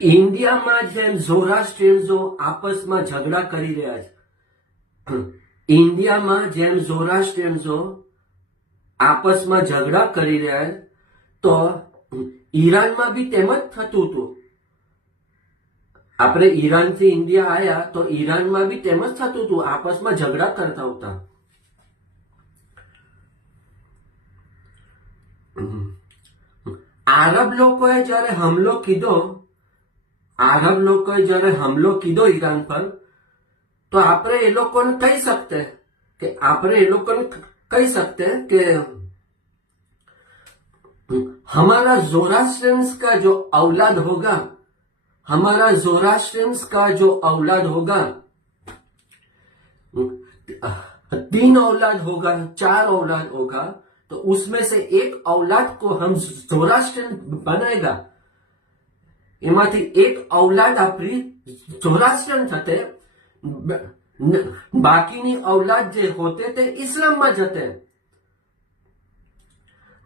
ઇન્ડિયામાં જેમ ઝોરાસ્ટ્રિયન્સો આપસમાં ઝઘડા કરી રહ્યા છે, ઇન્ડિયામાં જેમ ઝોરાસ્ટ્રિયન્સો આપસમાં ઝઘડા કરી રહ્યા છે, તો ઈરાનમાં બી તેમ જ થતું હતું. આપણે ઈરાનથી ઇન્ડિયા આવ્યા તો ઈરાનમાં બી તેમ જ થતું હતું, આપસમાં ઝઘડા કરતા હતા. આરબ લોકોએ જ્યારે હમલો કીધો ઈરાન પર, તો આપણે એ લોકોને કહી सकते કે हमारा जोरास्ट्रियंस का जो औलाद होगा, हमारा जोरास्ट्रियंस का जो औलाद होगा, 3 औलाद होगा, 4 औलाद होगा, तो उसमें से एक औलाद को हम जोरास्ट्रियन बनाएगा. એમાંથી એક औलाद આપણી જોરાસ્ટ્રિયન થતે, બાકીની औलाद જે હોતે તે ઇસ્લામમાં જતે.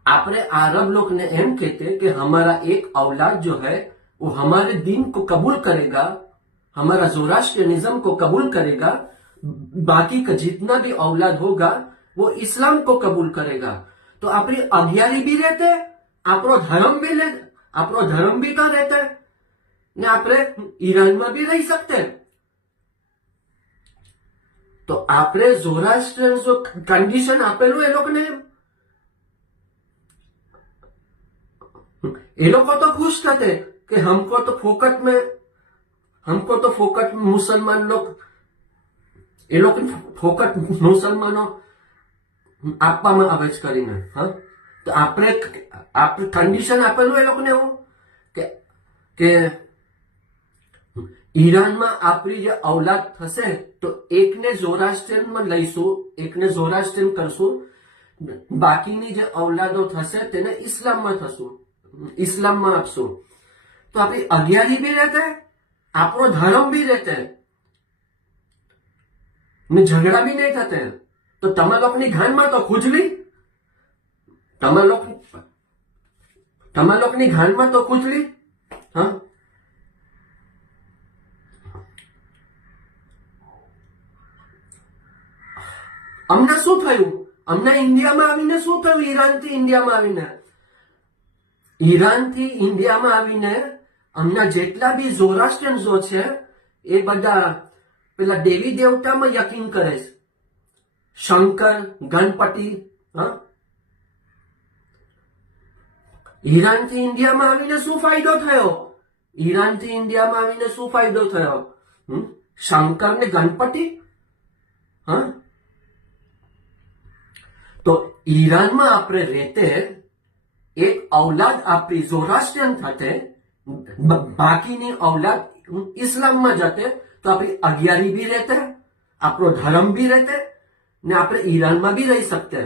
આપણે अरब लोग ने एम कहते कि हमारा एक औलाद जो है वो हमारे दीन को कबूल करेगा, हमारा जोरास्ट्रियनिज्म को कबूल करेगा, बाकी का जितना भी औलाद होगा वो इस्लाम को कबूल करेगा. तो अपनी अज्ञानी भी रहते, अपनो धर्म भी तो रहते ने આપણે ઈરાનમાં બી રહી सकते. તો આપણે ઝોરાસ્ટ્રિયન જો કન્ડિશન આપેલું એ લોકોને, ये लोग तो खुश थे कि हमको तो फोकट मुसलमान लोग, ये लोग फोकट मुसलमानो આપવામાં આવે છે કરીને. હા, તો આપણે કન્ડિશન આપેલું એ લોકોને એવું કે ઈરાનમાં આપણી જે औलाद થશે તો એકને ઝોરાસ્ટ્રિયનમાં લઈશું, એકને ઝોરાસ્ટ્રિયન કરશું, બાકીની જે औलादો થશે તેને ઇસ્લામમાં આપશું. તો આપણી અગિયારી બી રહેતે, આપણો ધર્મ બી રહેતે ને ઝઘડા બી નહીં થતે. તો તમારા લોકોની ઘાનમાં તો ખુજલી, તમારા લોકોની ઘાનમાં તો ખુજલી. હા, અમને શું થયું? અમને ઇન્ડિયામાં આવીને શું થયું? ઈરાનથી ઇન્ડિયામાં આવીને અમના જેટલા બી ઝોરાસ્ટ્રિયન્સો છે એ બધા પેલા દેવી દેવતામાં યકીન કરે છે, શંકર, ગણપતિ. હા, ઈરાનથી ઇન્ડિયામાં આવીને શું ફાયદો થયો? શંકર ને ગણપતિ. હા, તો ઈરાનમાં આપણે રહેતે, એક औलाद આપણી ઝોરાસ્ટ્રિયન થતે, બાકીની औलाद ઇસ્લામમાં જતે. તો આપણી અગિયારી બી રહેતે, આપણો ધર્મ બી રહેતે ને આપણે ઈરાનમાં બી રહી શકતે.